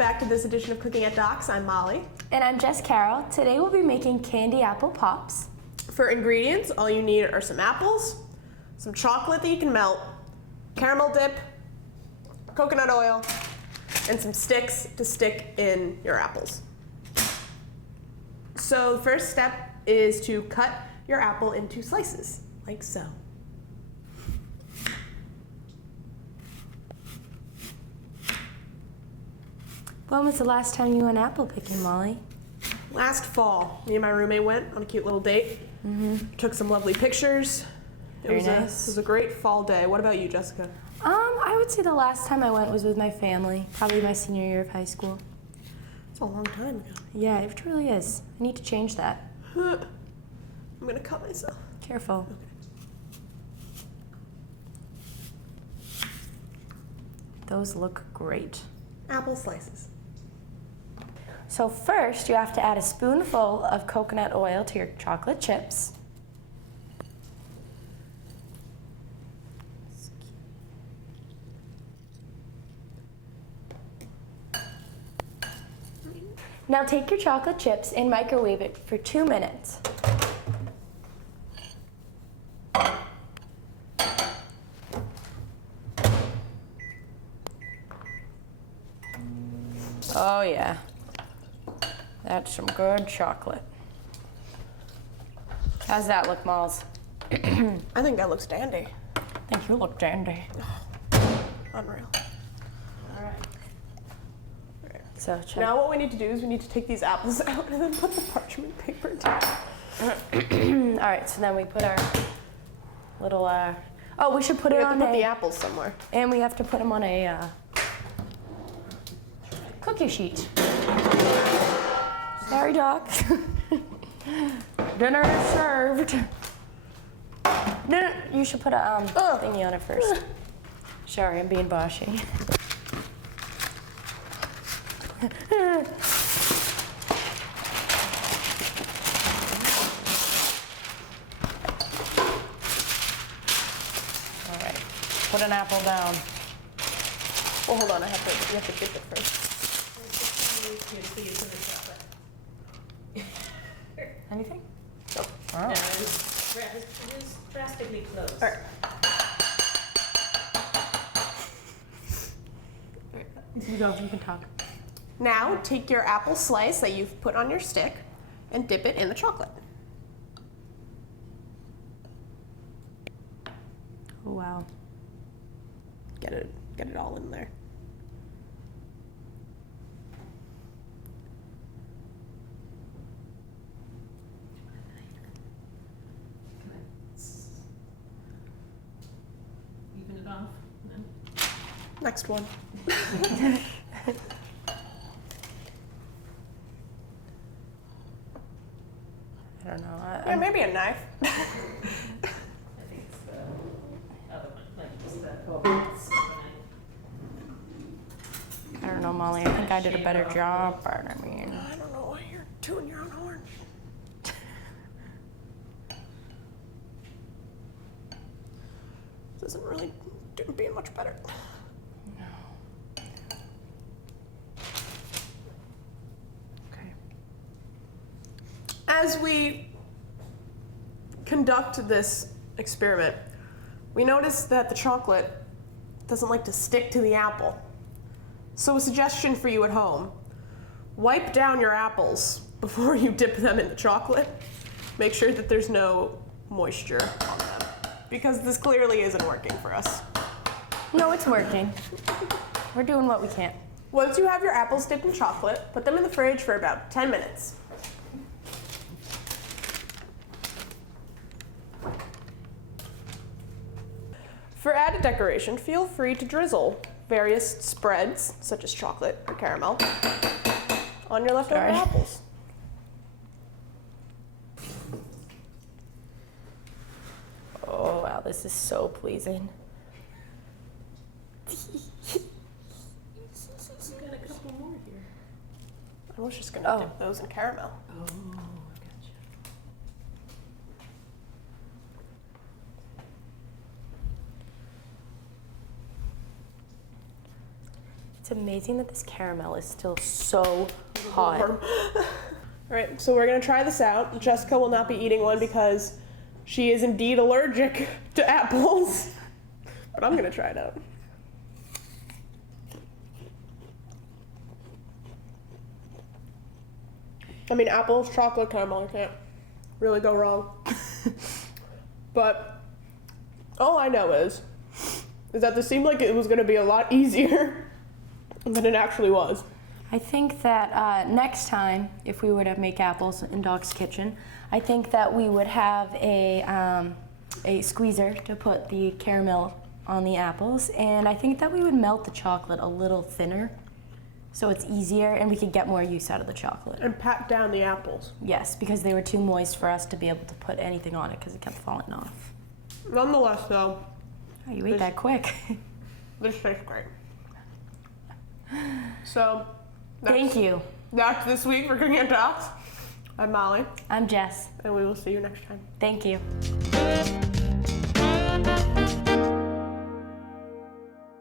back to this edition of Cooking at Doc's. I'm Molly. And I'm Jess Carroll. Today we'll be making candy apple pops. For ingredients, all you need are some apples, some chocolate that you can melt, caramel dip, coconut oil, and some sticks to stick in your apples. So the first step is to cut your apple into slices, like so. When was the last time you went apple picking, Molly? Last fall, me and my roommate went on a cute little date. Took some lovely pictures. It was a great fall day. What about you, Jessica? I would say the last time I went was with my family, probably my senior year of high school. It's a long time ago. Yeah, it truly is. I need to change that. I'm gonna cut myself. Careful. Okay. Those look great. Apple slices. So first, you have to add a spoonful of coconut oil to your chocolate chips. Now take your chocolate chips and microwave it for 2 minutes. Oh yeah, that's some good chocolate. How's that look, Malls? I think that looks dandy. I think you look dandy. Unreal. All right. So check. Now what we need to do is we need to take these apples out and then put the parchment paper down. All right, so then we put our little, oh, we should put We it have on to put the apples somewhere. and we have to put them on a cookie sheet. Sorry, Doc. Dinner is served. No, you should put a thingy on it first. Sorry, I'm being bossy. All right, put an apple down. Well, hold on, you have to dip it first. Anything? Nope. Oh. No, it was drastically close. All right. You go, you can talk. Now take your apple slice that you've put on your stick and dip it in the chocolate. Oh, wow. Get it all in there. Even it off. No. Next one. I don't know. Yeah, maybe a knife. I think it's the other one, like just the I don't know, Molly. I think I did a better job, but I mean. I don't know why you're tooting your own horn. This isn't really being much better. Okay. As we conduct this experiment, we notice that the chocolate doesn't like to stick to the apple. So a suggestion for you at home, wipe down your apples before you dip them in the chocolate. Make sure that there's no moisture on them, because this clearly isn't working for us. No, it's working. We're doing what we can. Once you have your apples dipped in chocolate, put them in the fridge for about 10 minutes. For added decoration, feel free to drizzle various spreads, such as chocolate or caramel, on your leftover Sorry. apples. Oh, wow, this is so pleasing. We've got a couple more here. I was just gonna Oh. dip those in caramel. Oh, gotcha. It's It's amazing that this caramel is still so hot. All right, so we're gonna try this out. Jessica will not be eating one because she is indeed allergic to apples. But I'm gonna try it out. I mean, apples, chocolate, caramel, I can't really go wrong. But all I know is that this seemed like it was gonna be a lot easier than it actually was. I think that next time, if we were to make apples in Doc's kitchen, I think that we would have a squeezer to put the caramel on the apples, and I think that we would melt the chocolate a little thinner so it's easier and we could get more use out of the chocolate. And pat down the apples. Yes, because they were too moist for us to be able to put anything on it because it kept falling off. Nonetheless, though, Oh, you ate that quick. this tastes great. So, Thank you. That's this week for Cooking and Talks. I'm Molly, I'm Jess. and we will see you next time. Thank you.